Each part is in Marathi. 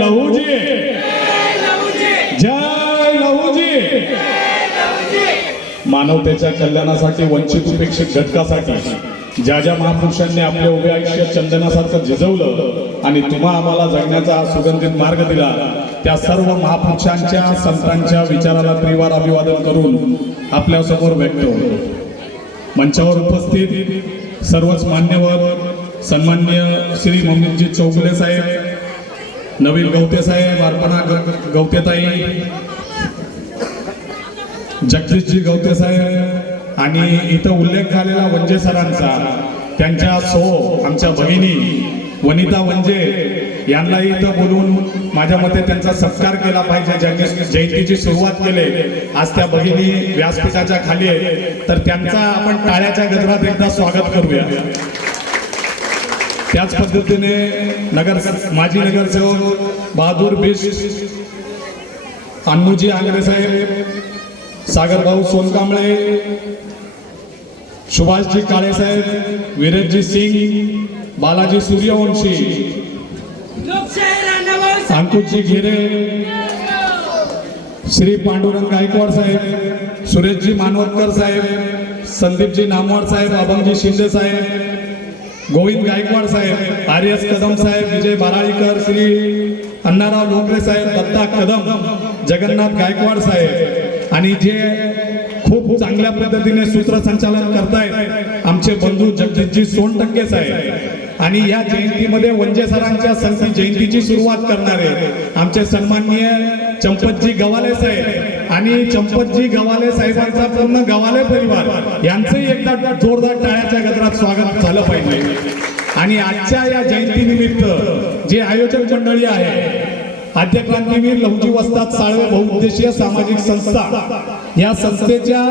लहूजी, जय लहूजी. मानवतेच्या कल्याणासाठी, वंचित उपेक्षित घटकासाठी ज्या ज्या महापुरुषांनी आपले उभे आयुष्य चंदनासारखं झिजवलं आणि तुम्हा आम्हाला जगण्याचा सुगंधित मार्ग दिला, त्या सर्व महापुरुषांच्या संतांच्या विचाराला त्रिवार अभिवादन करून आपल्या समोर व्यक्त होतो. मंचावर उपस्थित सर्वच मान्यवर, सन्माननीय श्री मम्मीजी चौगुले साहेब, नवीन गवते साहेब, अर्पणा गवतेताई, जगदीशजी गवते साहेब आणि इथं उल्लेख झालेला वंजे सरांचा, त्यांच्या सो आमच्या भगिनी वनिता वंजे यांनाही इथं बोलून माझ्या मते त्यांचा सत्कार केला पाहिजे. ज्यांनी जयंतीची सुरुवात केली, आज त्या भगिनी व्यासपीठाच्या खाली आहेत, तर त्यांचा आपण टाळ्याच्या गजरात एकदा स्वागत करूया. त्याच पद्धतीने माजी नगरसेवक बहादूर बिष्ट, अन्नूजी आंगरे साहेब, सागर भाऊ सोनकांबळे, सुभाषजी काळे साहेब, विरेशजी सिंग, बालाजी सूर्यवंशी, अंकुशजी घेरे, श्री पांडुरंग गायकवाड साहेब, सुरेशजी मानवतकर साहेब, संदीपजी नामवार साहेब, अभंगजी शिंदे साहेब, गोविंद गायकवाड साहेब, आर्यस कदम साहेब, विजय बाराळीकर, श्री अण्णाराव लोकरे साहेब, दत्ता कदम, जगन्नाथ गायकवाड साहेब आणि जे खूप चांगल्या पद्धतीने सूत्रसंचालन करतायत आमचे बंधू जगदीशजी सोनटक्के साहेब आणि या जयंतीमध्ये वंजे सरांच्या संती जयंतीची सुरुवात करणारे आमचे सन्माननीय चंपतजी गवाले साहेब आणि चंपतजी गवाले साहेबांचा पूर्ण गवाले परिवार यांचंही एकदा जोरदार टाळ्याच्या गजरात स्वागत झालं पाहिजे. आणि आजच्या या जयंतीनिमित्त जे आयोजक मंडळी आहे, आद्य क्रांतीवीर लहुजी वस्ताद साळवे बहुउद्देशीय सामाजिक संस्था, या संस्थेच्या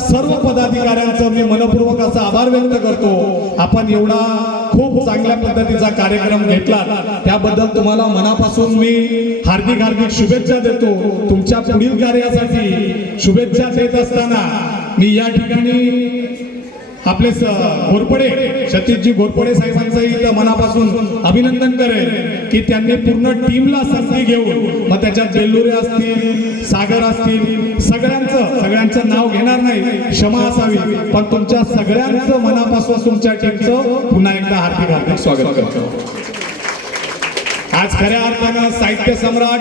सर्व पदाधिकाऱ्यांचा मी मनपूर्वक असा आभार व्यक्त करतो. आपण एवढा खूप चांगल्या पद्धतीचा कार्यक्रम घेतला, त्याबद्दल तुम्हाला मनापासून मी हार्दिक हार्दिक शुभेच्छा देतो. तुमच्या पुढील कार्यासाठी शुभेच्छा देत असताना मी या ठिकाणी आपले घोरपडे सतीशजी घोरपडे साहेबांचंही मनापासून अभिनंदन करेन की त्यांनी पूर्ण टीमला संधी घेऊन, मग त्याच्यात बेल्लुरे असतील, सागर असतील, सगळ्यांचं नाव घेणार नाही, क्षमा असावी, पण तुमच्या सगळ्यांचं मनापासून तुमच्या टीमचं पुन्हा एकदा हार्दिक हार्दिक स्वागत करतो. आज खऱ्या अर्थानं साहित्य सम्राट,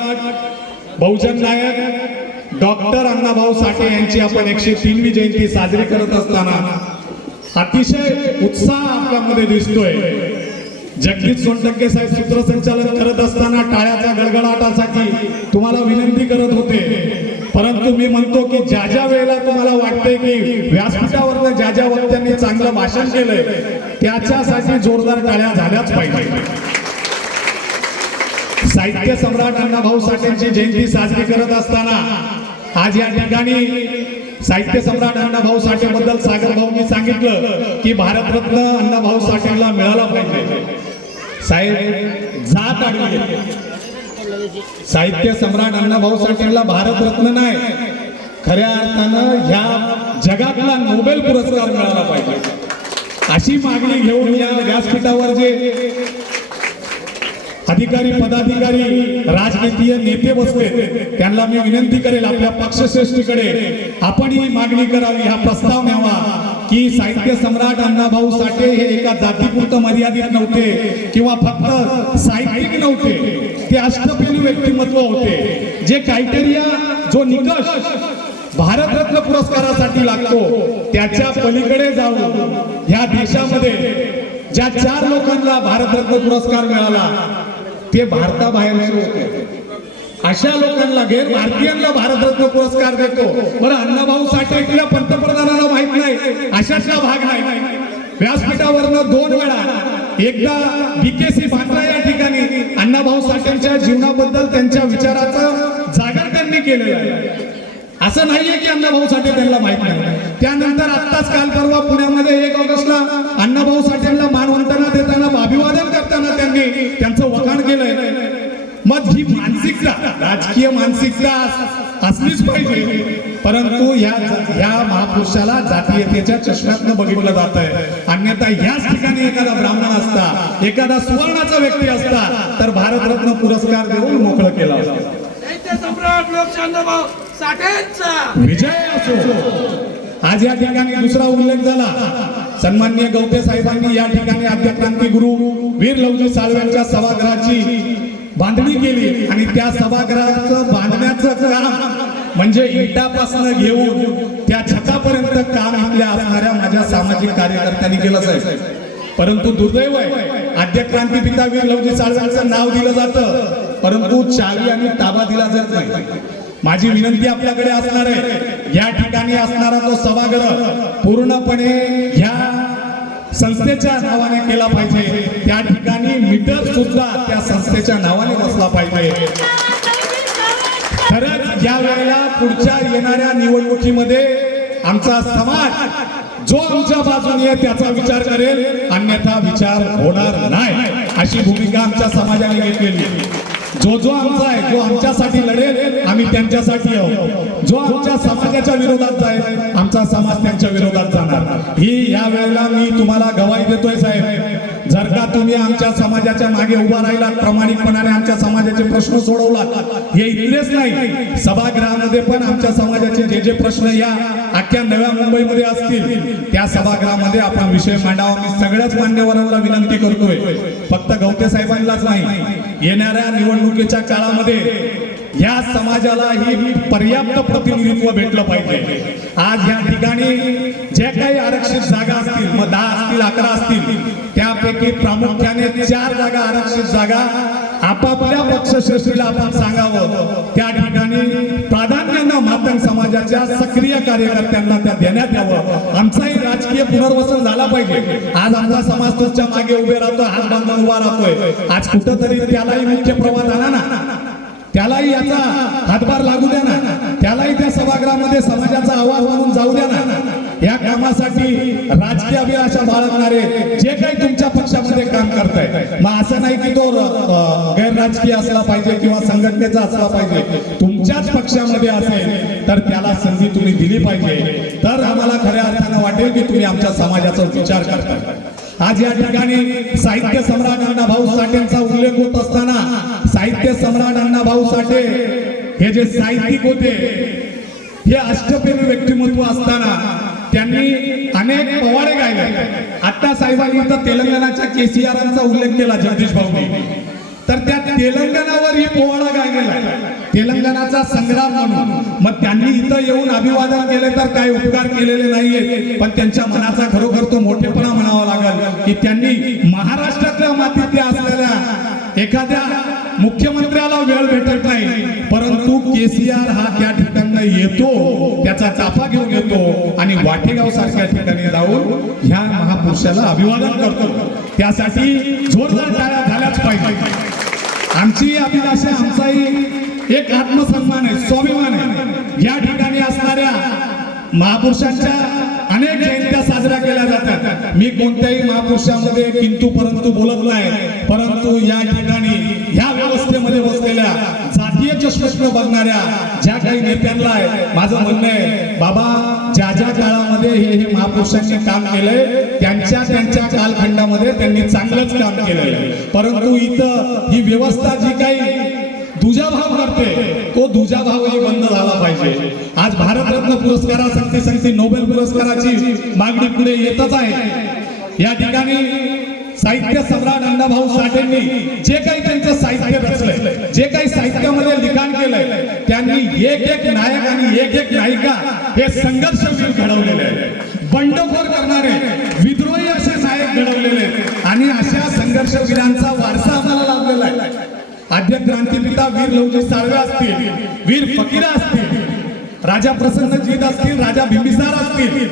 बहुजन नायक डॉक्टर अण्णाभाऊ साठे यांची आपण 103वी जयंती साजरी करत असताना अतिशय उत्साह आपल्यामध्ये दिसतोय. जगदीश सोनटक्के साहेब सूत्रसंचालन करत असताना टाळ्याच्या गडगडाटासाठी तुम्हाला विनंती करत होते, परंतु मी म्हणतो की ज्या ज्या वेळेला तुम्हाला वाटतंय की व्यासपीठावर ज्या ज्या वक्त्यांनी चांगलं भाषण केलंय त्याच्यासाठी जोरदार टाळ्या झाल्याच पाहिजे. साहित्य सम्राट अण्णाभाऊ साठेंची जयंती साजरी करत असताना आज या ठिकाणी साहित्य सम्राट अण्णाभाऊ साठे बद्दल सागर भाऊंनी सांगितलं की भारतरत्न अण्णाभाऊ साठेंना मिळाला पाहिजे. साहेब जात आली, साहित्य सम्राट अण्णाभाऊ साठेंना भारतरत्न नाही, खऱ्या अर्थानं ह्या जगातला नोबेल पुरस्कार मिळाला पाहिजे अशी मागणी घेऊन या व्यासपीठावर जे अधिकारी पदाधिकारी राजकीय नेते बसले त्यांना मी विनंती करेल, आपल्या पक्षश्रेष्ठीकडे आपण ही मागणी करावी, हा प्रस्ताव न्यावा की साहित्य सम्राट अण्णाभाऊ साठे हे एका जातीपुरतं मर्यादित नव्हते किंवा फक्त साहित्यिक नव्हते, ते अष्टपैलू व्यक्तिमत्व होते. जे क्रायटेरिया, जो निकष भारतरत्न पुरस्कारासाठी लागतो त्याच्या पलीकडे जाऊन ह्या देशामध्ये ज्या 4 लोकांना भारतरत्न पुरस्कार मिळाला ते भारताबाहेरचे होते. अशा लोकांना, गैर भारतीयांना भारतरत्न पुरस्कार देतो. बरं, अण्णाभाऊ साठे इथल्या पंतप्रधानांना माहित नाही, अशातला भाग नाही. व्यासपीठावरनं 2 वेळा, एकदा BKC भांडरा या ठिकाणी अण्णाभाऊ साठेंच्या जीवनाबद्दल, त्यांच्या विचाराचं जागर त्यांनी केलेलं आहे. असं नाहीये की अण्णाभाऊ साठे त्यांना माहित नाही. त्यानंतर आत्ताच काल परवा पुण्यामध्ये 1 ऑगस्टला अण्णाभाऊ साठेंना मानवंदना देताना, अभिवादन करताना त्यांनी त्यांचं वखाण केलंय. मग ही मानसिकता, राजकीय मानसिकता असलीच पाहिजे, परंतु ह्या महापुरुषाला जातीयतेच्या चष्म्यातनं बघितलं जात आहे. अन्यथा याच ठिकाणी एखादा ब्राह्मण असता, एखादा सुवर्णाचा व्यक्ती असता तर भारतरत्न पुरस्कार देऊन मोकळं केला असता. सम्राट लोकशाहीभाऊ साठेंचा विजय असो. आज या ठिकाणी दुसरा उल्लेख झाला. सन्माननीय गवते साहेबांनी या ठिकाणी आद्यक्रांती गुरु वीर लवजी साळव्यांच्या सभागृहाची बांधणी केली आणि त्या सभागृहाचं बांधण्याचं काम म्हणजे इटापासून घेऊन त्या छतापर्यंत काम इथल्या असणाऱ्या माझ्या सामाजिक कार्यकर्त्यांनी केलं साहेब. परंतु दुर्दैव आहे, आद्यक्रांती पिता वीर लवजी साळव्यांचं नाव दिलं जातं परंतु चावी आणि ताबा दिला जात नाही. माझी विनंती आपल्याकडे असणार आहे, या ठिकाणी असणारा तो सभागृह पूर्णपणे ह्या संस्थेच्या नावाने केला पाहिजे. त्या ठिकाणी मीटर सुद्धा त्या संस्थेच्या नावाने बसला पाहिजे. खरंच या वेळेला पुढच्या येणाऱ्या निवडणुकीमध्ये आमचा समाज जो आमच्या बाजूने आहे त्याचा विचार करेल, अन्यथा विचार होणार नाही अशी भूमिका आमच्या समाजाने घेतलेली. जो आमचा आहे, जो आमच्यासाठी लढेल आम्ही त्यांच्यासाठी आहोत. जो आमच्या समाजाच्या विरोधात जाईल आमचा समाज त्यांच्या विरोधात जाणार. ही या वेळेला मी तुम्हाला गवाही देतोय साहेब. जर का तुम्ही आमच्या समाजाच्या मागे उभा राहिलात, प्रामाणिकपणाने आमच्या समाजाचे प्रश्न सोडवलात, हे इथलेच नाही सभागृहामध्ये पण आमच्या समाजाचे जे प्रश्न या अख्ख्या नव्या मुंबईमध्ये असतील त्या सभागृहामध्ये आपण विषय मांडावा. मी सगळ्याच मान्यवरांना विनंती करतोय, फक्त गवते साहेबांनाच नाही, येणाऱ्या निवडणुकीच्या काळामध्ये या समाजाला ही पर्याप्त प्रतिनिधित्व भेटलं पाहिजे. आज या ठिकाणी जे काही आरक्षित जागा असतील, मग 10 असतील 11 असतील, त्यापैकी प्रामुख्याने 4 जागा आरक्षित जागा आपापल्या पक्षश्रेष्ठीला आपण सांगावं. त्या ठिकाणी प्राधान्यानं मातंग समाजाच्या सक्रिय कार्यकर्त्यांना त्या देण्यात यावं. आमचाही राजकीय पुनर्वसन झाला पाहिजे. आज आमचा समाज तुमच्या मागे उभे राहतोय, हात बांधून उभा राहतोय. आज कुठंतरी त्यालाही मुख्य प्रवाह आणा ना, त्यालाही याचा हातभार लागू द्या ना, त्यालाही त्या सभागृहामध्ये समाजाचा आवाज म्हणून जाऊ द्या ना. या कामासाठी राजकीय अभिलाषा बाळगणारे जे काही तुमच्या पक्षामध्ये काम करताय, मग असं नाही की तो गैर राजकीय असला पाहिजे किंवा संघटनेचा असला पाहिजे. तुमच्याच पक्षामध्ये असेल तर त्याला संधी तुम्ही दिली पाहिजे, तर आम्हाला खऱ्या अर्थानं वाटेल की तुम्ही आमच्या समाजाचा विचार करताय. आज या ठिकाणी साहित्य सम्राट अण्णाभाऊ साठेंचा उल्लेख होत असताना, साहित्य सम्राट अण्णाभाऊ साठे हे जे साहित्यिक होते, हे अष्टप्रेमी व्यक्तिमत्व असताना त्यांनी अनेक पोवाडे गायले. आता साहेबांनी इथं तेलंगणाच्या केसीआरांचा उल्लेख केला जगदीश भाऊंनी, तर त्या तेलंगणावर ही पोवाडा गायलेला आहे, तेलंगणाचा संग्राम म्हणून. मग त्यांनी इथं येऊन अभिवादन केले तर काही उपकार केलेले नाहीये, पण त्यांच्या मनाचा खरोखर तो मोठेपणा म्हणावा लागेल की त्यांनी महाराष्ट्रातल्या मातीतल्या असलेल्या एखाद्या मुख्यमंत्र्याला वेळ भेटत नाही, परंतु केसीआर हा त्या ठिकाणी येतो, त्याचा चाफा घेऊन येतो आणि वाटेगाव सारख्या ठिकाणी जाऊन ह्या महापुरुषाला अभिवादन करतो. त्यासाठी जोरदार टाळ्या झाल्याच पाहिजे. आमची अभिलाषा, आमचाही एक आत्मसन्मान आहे, स्वाभिमान आहे. या ठिकाणी असणाऱ्या महापुरुषांच्या अनेक जयंत्या साजऱ्या केल्या जातात. मी कोणत्याही महापुरुषामध्ये किंतु परंतु बोलत नाही, परंतु या ठिकाणी ह्या व्यवस्थेमध्ये बसलेल्या जातीय चष्मष्ण बघणाऱ्या ज्या काही नेत्यांना आहे, माझं म्हणणं आहे बाबा, ज्या ज्या काळामध्ये हे महापुरुषांनी काम केलंय त्यांच्या कालखंडामध्ये त्यांनी चांगलंच काम केलंय. परंतु इथं ही व्यवस्था जी काही दुजाभाव करते, तो दुजाभावही बंद झाला पाहिजे. आज भारतरत्न पुरस्कारासाठी नोबेल पुरस्काराची मागणी पुढे येतच आहे. या ठिकाणी साहित्य सम्राट अण्णाभाऊ साठेंनी जे काही त्यांचं साहित्य रचलंय, जे काही साहित्यामध्ये लिखाण केलंय, त्यांनी एक नायक आणि एक नायिका हे संघर्षवीर घडवलेले आहेत. बंडखोर करणारे विद्रोही असे नायक घडवलेले आहेत आणि अशा संघर्षवीरांचा वारसा आम्हाला लाभलेला आहे. आद्य क्रांतीपिता वीर लवजी साळवे असतील, वीर फकीरा असतील, राजा प्रसन्नजीत असतील, राजा बिंबिसार असतील,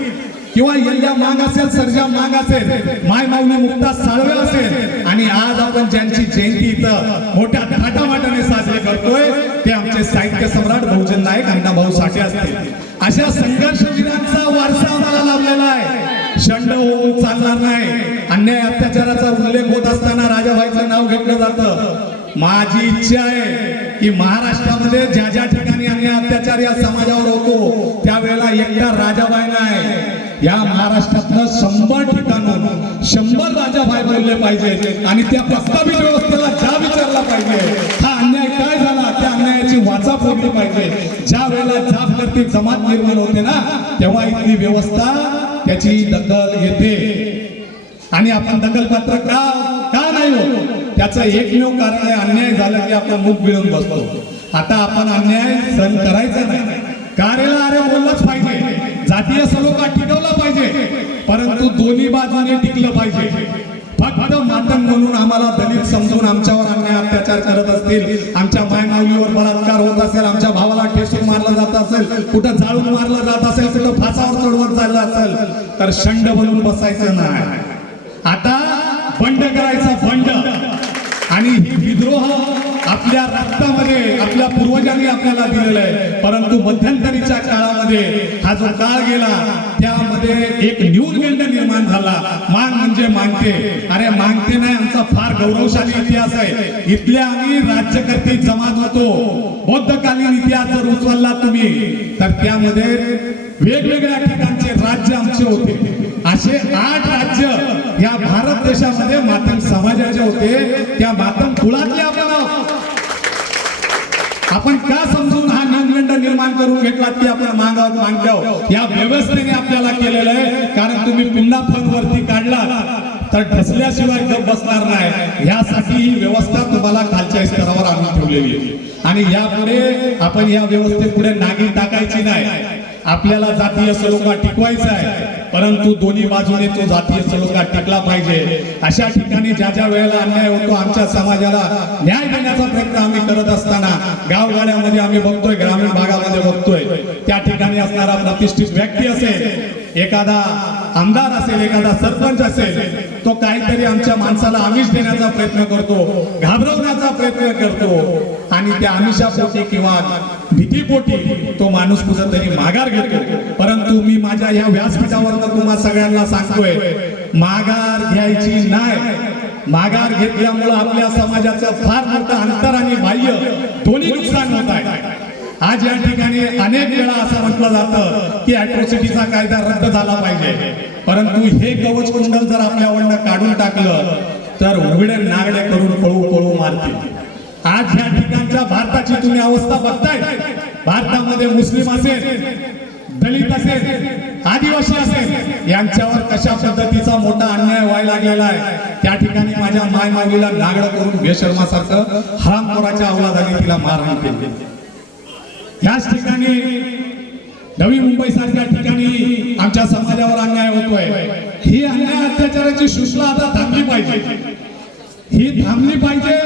किंवा यल्ल्या मांग असेल, सर्जा मांग असेल, माय माऊली मुक्ता साळवे असेल, आणि आज आपण ज्यांची जयंती इथं मोठ्या थाटामाटाने साजरी करतोय ते आमचे साहित्य सम्राट बहुजन नायक अण्णाभाऊ साठे असतील. अशा संघर्षवीरांचा वारसा आम्हाला लाभलेला आहे. शंड होऊन चालणार नाही. अन्याय अत्याचाराचा उल्लेख होत असताना राजाभाईचं नाव घेतलं जातं. माझी इच्छा आहे की महाराष्ट्रामध्ये ज्या ज्या ठिकाणी अन्याय अत्याचार या समाजावर होतो त्यावेळेला एकटा राजाबाई नाही, या महाराष्ट्रातलं 100 ठिकाणून 100 राजाबाई बोलले पाहिजे आणि त्या प्रस्तावित व्यवस्थेला ज्या विचारला पाहिजे हा अन्याय काय झाला, त्या अन्यायाची वाचा फोडली पाहिजे. ज्या वेळेला जात करती जमात निर्माण होते ना तेव्हा इथली व्यवस्था त्याची दखल घेते. आणि आपण दखलपात्र का नाही होत त्याचं एकमेव कारण आहे, अन्याय झाला की आपण मुख गिळून बसतो. आता आपण अन्याय सहन करायचा नाही, कारेला अरे बोललंच पाहिजे, जातीय सलोखा टिकवला पाहिजे, परंतु दोन्ही बाजूने टिकलं पाहिजे. फक्त मातंग म्हणून आम्हाला दलित समजून आमच्यावर अन्याय अत्याचार करत असतील, आमच्या मायमाऊलीवर बलात्कार होत असेल, आमच्या भावाला ठेचून मारलं जात असेल, कुठं जाळून मारलं जात असेल, कुठं फासावर चढवत चाललं असेल तर शंड बनून बसायचं नाही. आता बंड करायचा बंड. आणि ही विद्रोह आपल्या रक्तामध्ये आपल्या पूर्वजांनी आपल्याला दिलेला आहे, परंतु मध्यंतरीच्या काळामध्ये हा जो काळ गेला त्यामध्ये एक न्यूनगंड निर्माण झाला. मान म्हणजे मागते, अरे मागते नाही, आमचा फार गौरवशाली इतिहास आहे. इथल्या आम्ही राज्यकर्ते जमात होतो. बौद्धकालीन इतिहास जर उचलला तुम्ही तर त्यामध्ये वेगवेगळ्या ठिकाणचे राज्य आमचे होते. असे 8 राज्य या भारत देशामध्ये मातंग समाजाचे होते. त्या मातंग कुळातले आपण का समजून हा न्यूनगंड निर्माण करून घेतलात की आपण मागव या व्यवस्थेने आपल्याला केलेलं आहे. कारण तुम्ही पुन्हा फनवरती काढला तर ढसल्याशिवाय गप बसणार नाही. यासाठी ही व्यवस्था तुम्हाला खालच्या स्तरावर आणून ठेवलेली आहे. आणि यापुढे आपण या व्यवस्थेपुढे नागिन टाकायची नाही. आपल्याला जातीय सलोखा टिकवायचा आहे, परंतु दोन्ही बाजूने तो जातीय सलोखा टिकला पाहिजे. अशा ठिकाणी ज्या ज्या वेळेला अन्याय होतो आमच्या समाजाला न्याय देण्याचा प्रयत्न आम्ही करत असताना गावगाड्यामध्ये आम्ही बघतोय, ग्रामीण भागामध्ये बघतोय, त्या ठिकाणी असणारा प्रतिष्ठित व्यक्ती असेल, एखादा आमदार असेल, एखादा सरपंच असेल, तो काहीतरी आमच्या माणसाला आमिष देण्याचा प्रयत्न करतो, घाबरवण्याचा प्रयत्न करतो आणि त्या आमिषापोटी किंवा भीतीपोटी तो माणूस कुठेतरी माघार घेतो. परंतु मी माझ्या ह्या व्यासपीठावर तुम्हा सगळ्यांना सांगतोय, माघार घ्यायची नाही. माघार घेतल्यामुळे आपल्या समाजाचं फार मोठं अंतर आणि बाह्य दोन्ही नुकसान होत आहे. आज या ठिकाणी अनेक वेळा असं म्हटलं जातं की अॅट्रॉसिटीचा कायदा रद्द झाला पाहिजे, परंतु हे कवच कुंडल जर आपल्यावरनं काढून टाकलं तर उघडे नागडे करून पळू मारतील. आज या ठिकाणच्या भारताची तुम्ही अवस्था बघताय. भारतामध्ये मुस्लिम असेल, दलित असेल, आदिवासी असेल, यांच्यावर कशा पद्धतीचा मोठा अन्याय व्हायला लागलेला आहे. त्या ठिकाणी माझ्या मायमाऊलीला नागडं करून बेशर्मासारखं हरामखोराच्या अवलादाने तिला मारहाण केली. याच ठिकाणी नवी मुंबई सारख्या ठिकाणी आमच्या समाजावर अन्याय होतोय. ही अन्याय अत्याचाराची शृंखला आता थांबली पाहिजे. ही थांबली पाहिजे,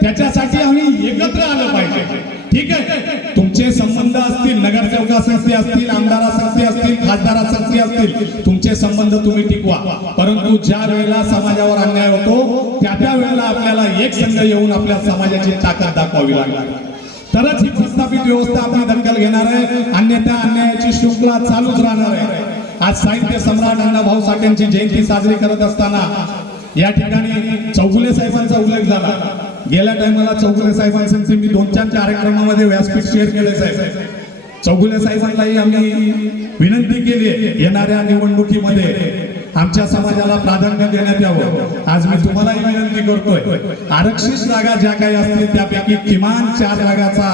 त्याच्यासाठी आम्ही एकत्र आलं पाहिजे. ठीक आहे, तुमचे संबंध असतील, नगरसेवकासंस्थे असतील, आमदारासंस्थे असतील, खासदारासंस्थे असतील, तुमचे संबंध तुम्ही टिकवा. परंतु ज्या वेळेला समाजावर अन्याय होतो त्या वेळेला आपल्याला एक संघ येऊन आपल्या समाजाची ताकद दाखवावी लागणार, तरच ही प्रस्थापित व्यवस्था आपली दखल घेणार आहे. अन्यथा अन्यायाची शृंखला चालूच राहणार आहे. आज साहित्य सम्राट अण्णाभाऊ साठेंची जयंती साजरी करत असताना या ठिकाणी चौगुले साहेबांचा उल्लेख झाला. गेल्या टायमाला चौगुले साहेबांचे मी 2-4 कार्यक्रमामध्ये व्यासपीठ शेअर केले साहेब. चौगुले साहेबांनाही आम्ही विनंती केली येणाऱ्या निवडणुकीमध्ये आमच्या समाजाला प्राधान्य देण्यात यावं. आज मी तुम्हालाही विनंती करतोय, आरक्षित जागा ज्या काही असतील त्यापैकी किमान 4 जागाचा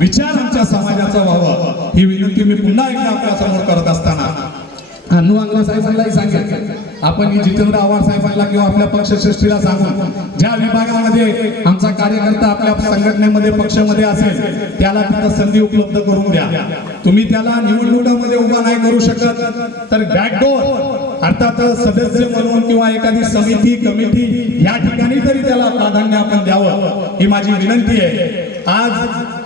विचार आमच्या समाजाचा व्हावा, ही विनंती मी पुन्हा एकदा आपल्या समोर करत असताना अन्नू आंग्रे साहेबांनाही सांगेन, आपण जितेंद्र आव्हाड साहेबांना किंवा आपल्या पक्षश्रेष्ठीला सांगून ज्या विभागामध्ये आमचा कार्यकर्ता आपल्या संघटनेमध्ये पक्षामध्ये असेल त्याला तिथं संधी उपलब्ध करून द्या. तुम्ही त्याला निवडणुकांमध्ये उभा नाही करू शकत तर बॅकडोर अर्थात सदस्य म्हणून किंवा एखादी समिती कमिटी या ठिकाणी तरी त्याला प्राधान्य आपण द्यावं, ही माझी विनंती आहे. आज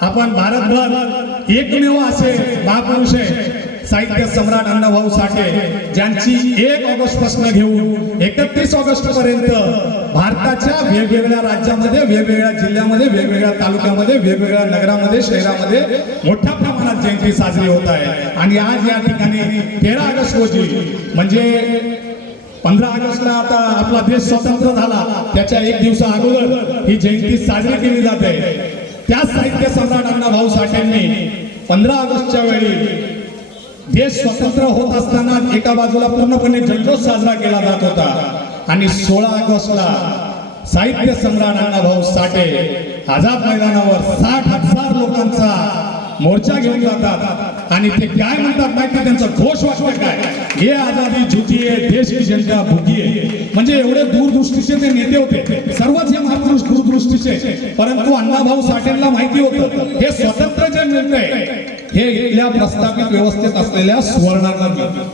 आपण भारतभर एकमेव असे महापुरुष आहे साहित्य सम्राट अण्णाभाऊ साठे, ज्यांची 1 ऑगस्ट पासून घेऊन 31 ऑगस्ट पर्यंत भारताच्या वेगवेगळ्या राज्यामध्ये, वेगवेगळ्या जिल्ह्यामध्ये, वेगवेगळ््या तालुक्यामध्ये, वेगवेगळ्या नगरामध्ये, शहरामध्ये मोठ्या प्रमाणात जयंती साजरी होत आहे. आणि आज या ठिकाणी 13 ऑगस्ट रोजी म्हणजे 15 ऑगस्टला आता आपला देश स्वतंत्र झाला त्याच्या एक दिवसा अगोदर ही जयंती साजरी केली जाते. त्याच साहित्य सम्राट अण्णाभाऊ साठेंनी 15 ऑगस्टच्या वेळी देश स्वतंत्र होत असताना एका बाजूला पूर्णपणे जल्लोष साजरा केला जात होता आणि 16 ऑगस्टला साहित्य सम्राट अण्णाभाऊ साठे आझाद मैदानावर 60,000 लोकांचा मोर्चा घेऊन जातात आणि ते काय म्हणतात माहिती, त्यांचा घोष वाक्य काय, ये आजादी झुकी आहे, देश की जनता भुकी आहे. म्हणजे एवढे दूरदृष्टीचे ते नेते होते, सर्वच हे महापुरुष दूरदृष्टीचे. परंतु अण्णाभाऊ साठेंना माहिती होतं हे स्वातंत्र्य जे मिळतंय हे इथल्या प्रस्थापित व्यवस्थेत असलेल्या सुवर्णांना मिळतं.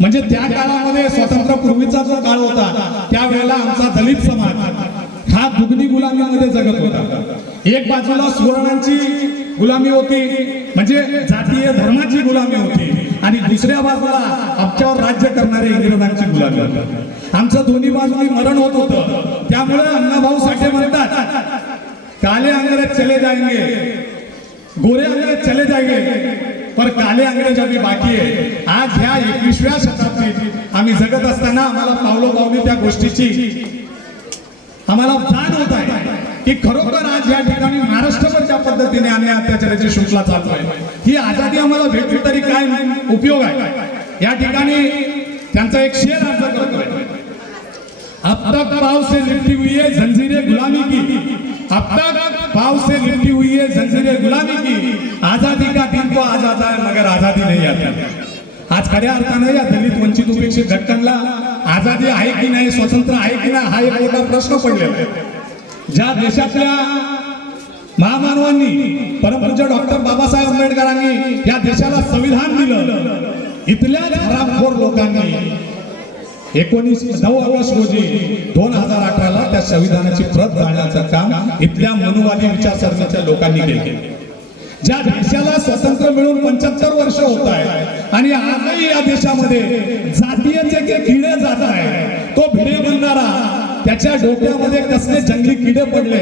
म्हणजे त्या काळामध्ये स्वातंत्र्यपूर्वीचा जो काळ होता त्यावेळेला आमचा दलित समाज हा दुगणी गुलामीमध्ये जगत होता. एक बाजूला सुवर्णांची गुलामी होती, म्हणजे जातीय धर्माची गुलामी होती, आणि दुसऱ्या बाजूला आमच्यावर राज्य करणारे इंग्रजांची गुलामी होती. आमचं दोन्ही बाजूनी मरण होत होतं. त्यामुळे अण्णाभाऊ साठे म्हणतात, काले अंग्रेज चले जाएंगे, गोरे अंग्रेज चले जाएंगे, पर काले अंग्रेज अभी बाकी आहे. आज ह्या 21व्या शताब्दीत आम्ही जगत असताना आम्हाला पावलोपावली त्या गोष्टीची आम्हाला जाण होत आहे की खरोखर आज या ठिकाणी महाराष्ट्रभर ज्या पद्धतीने अन्याय अत्याचाराची शृंखला चालू आहे, ही आझादी आम्हाला भेटली तरी काय उपयोग आहे. या ठिकाणी त्यांचा एक शेर अर्ज करतोय, अब तक पाव से लिपटी हुई है जंजीरें गुलामी की, अब तक पाव से लिपटी हुई है जंजीरें गुलामी की, आजादी का दिन तो आ जाता है मगर आजादी नहीं आती. आज खऱ्या अर्थानं या दलित वंचित उपेक्षित घटकांना आजादी आहे की नाही, स्वतंत्र आहे की नाही, हा एक मोठा प्रश्न पडलेला आहे. ज्या देशातल्या महामानवांनी परमपूज्य डॉक्टर बाबासाहेब आंबेडकरांनी या देशाला संविधान दिलं, इथल्या हरामखोर लोकांनी 9 ऑगस्ट रोजी 2018ला त्या संविधानाची प्रत जाळण्याचं काम इथल्या मनुवादी विचारसरणीच्या लोकांनी केले. ज्या देशाला स्वातंत्र्य मिळून 75 वर्ष होत आहे आणि आजही या देशामध्ये जातीयचे जे किडे जात आहे, तो भिडे बनणारा त्याच्या डोक्यामध्ये कसले जंगली किडे पडले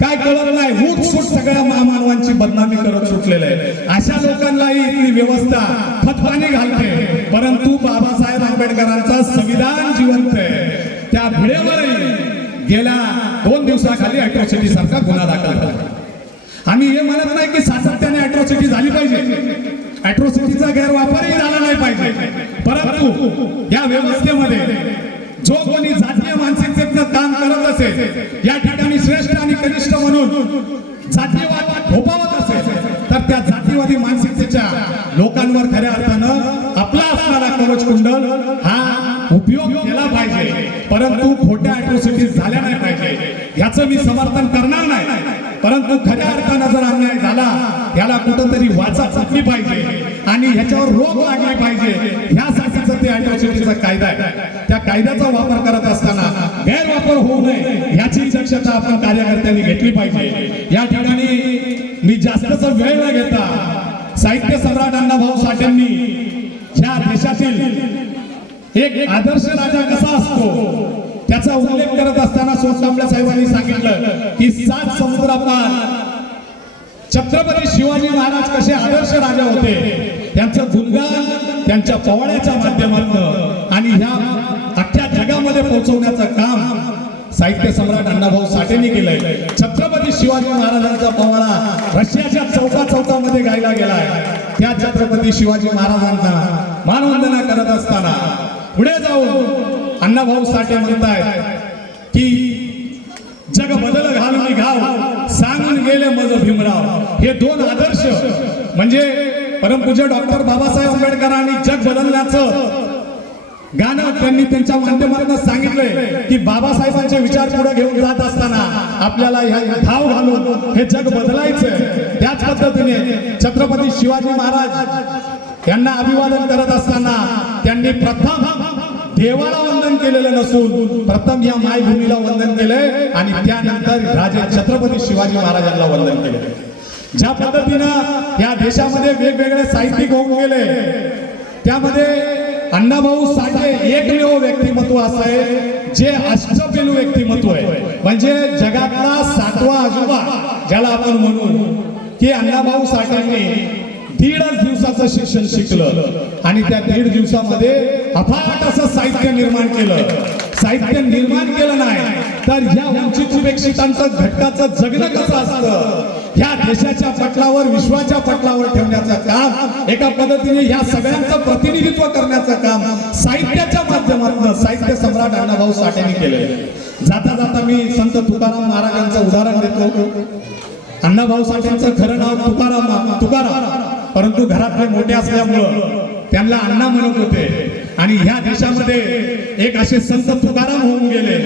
काय कळत नाही, उठसूट सगळ्या महामानवांची बदनामी करत सुटलेले आहे. अशा लोकांनाही इथली व्यवस्था खतपाणी घालते. परंतु बाबासाहेब आंबेडकरांचा संविधान जिवंत आहे. त्या भिडेवरही गेल्या 2 दिवसाखाली अॅट्रॉसिटी सारखा गुन्हा दाखल झाला. आम्ही हे म्हणत नाही की सातत्याने अॅट्रॉसिटी झाली पाहिजे, अॅट्रॉसिटीचा गैरवापरही झाला नाही पाहिजे, परंतु या व्यवस्थेमध्ये जो कोणी जातीय मानसिकतेतनं काम करत असेल, या ठिकाणी श्रेष्ठ आणि कनिष्ठ म्हणून जातीयवाद थोपवत असेल, तर त्या जातीवादी मानसिकतेच्या लोकांवर खऱ्या अर्थानं आपला असणारा कवच कुंडल हा उपयोग केला पाहिजे. परंतु खोट्या अॅट्रॉसिटीज झाल्या नाही पाहिजे, याचं मी समर्थन करणार नाही. परंतु खऱ्या अर्थानं जर अन्याय झाला याला कुठंतरी वाचा फुटली पाहिजे आणि ह्याच्यावर रोख लागली पाहिजे. ह्यासाठीच ते अॅट्रॉसिटीचा कायदा आहे. त्या कायद्याचा वापर करत असताना गैरवापर होऊ नये याची दक्षता आपण कार्यकर्त्यांनी घेतली पाहिजे. या ठिकाणी मी जास्तच वेळ न घेता साहित्य सम्राट अण्णाभाऊ साठेंनी ह्या देशातील एक आदर्श राजा कसा असतो त्याचा उल्लेख करत असताना स्वत कांबळे साहेबांनी सांगितलं की 7 समुद्रापार छत्रपती शिवाजी महाराज कसे आदर्श राजा होते, त्यांचं गुणगान त्यांच्या पोवाड्याच्या माध्यमातून आणि ह्या अख्ख्या जगामध्ये पोहोचवण्याचं काम साहित्य सम्राट अण्णाभाऊ साठेंनी केलंय. छत्रपती शिवाजी महाराजांचा पोवाडा रशियाच्या चौकामध्ये गायला गेलाय. त्या छत्रपती शिवाजी महाराजांना मानवंदना करत असताना पुढे जाऊन अण्णाभाऊ साठे म्हणतायत की जग बदल घालून घाव सांगून गेले मज भीमराव. हे 2 आदर्श म्हणजे परमपूज्य डॉक्टर बाबासाहेब आंबेडकरांनी जग बदलण्याचं गाणं त्यांनी त्यांच्या माध्यमातून सांगितलंय की बाबासाहेबांचे विचार पुढे घेऊन जात असताना आपल्याला ह्या धाव घालून हे जग बदलायचं. त्याच पद्धतीने छत्रपती शिवाजी महाराज यांना अभिवादन करत असताना त्यांनी प्रथम देवाला वंदन केलेलं नसून प्रथम या मायभूमीला वंदन केलंय आणि त्यानंतर राजे छत्रपती शिवाजी महाराजांना वंदन केले. ज्या पद्धतीनं या देशामध्ये वेगवेगळे साहित्यिक होऊन गेले त्यामध्ये अण्णाभाऊ साठे एकमेव व्यक्तिमत्व असं आहे जे अष्टपैलू व्यक्तिमत्व आहे. म्हणजे जगातला 7वा आजोबा ज्याला आपण म्हणू की अण्णाभाऊ साठेंनी दीडच दिवसाचं शिक्षण शिकलं आणि त्या 1.5 दिवसामध्ये अफाट असं साहित्य निर्माण केलं. साहित्य निर्माण केलं नाही तर ह्या वंचित उपेक्षितांचं घटकाचं जगणं कसं असतं ह्या देशाच्या पटलावर विश्वाच्या पटलावर ठेवण्याचं काम एका पद्धतीने ह्या सगळ्यांचं प्रतिनिधित्व करण्याचं काम साहित्याच्या माध्यमातून साहित्य सम्राट अण्णाभाऊ साठेंनी केलं. जाता जाता मी संत तुकाराम महाराजांचं उदाहरण देतो. अण्णाभाऊ साठेंचं खरं नाव तुकाराम, परंतु घरातले मोठे असल्यामुळं त्यांना अण्णा म्हणत होते. आणि ह्या देशामध्ये एक असे संत तुकाराम होऊन गेले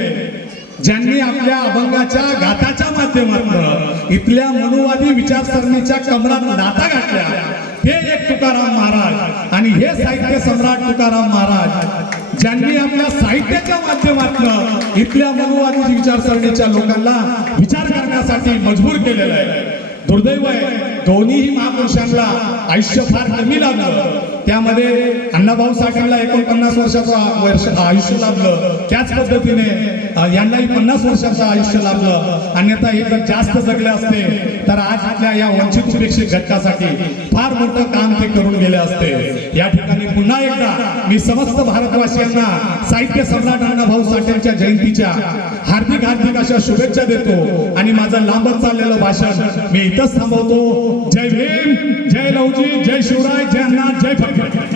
ज्यांनी आपल्या अभंगाच्या गाथाच्या माध्यमातून इथल्या मनुवादी विचारसरणीच्या कमरात लाथा घातल्या. हे एक तुकाराम महाराज आणि हे साहित्य सम्राट तुकाराम महाराज ज्यांनी आपल्या साहित्याच्या माध्यमातून इथल्या मनुवादी विचारसरणीच्या लोकांना विचार करण्यासाठी मजबूर केलेलं आहे. दुर्दैव आहे दोन्हीही महापुरुषांना आयुष्य फार कमी लाभलं. त्यामध्ये अण्णाभाऊ साठेंना 49 वर्षाचं आयुष्य लाभलं. त्याच पद्धतीने यांनाही 50 वर्षाचं आयुष्य लाभलं. अन्यथा हे जर जास्त जगले असते तर आज आपल्या या वंचित उपेक्षित घटकासाठी फार मोठं काम ते करून गेले असते. या ठिकाणी पुन्हा एकदा मी समस्त भारतवासियांना साहित्य सम्राट अण्णाभाऊ साठेंच्या जयंतीच्या हार्दिक अशा शुभेच्छा देतो आणि माझं लांबत चाललेलं भाषण मी इथंच थांबवतो. जय भीम, जय लवजी, जय शिवराय, जय अण्णा, जय फकीर.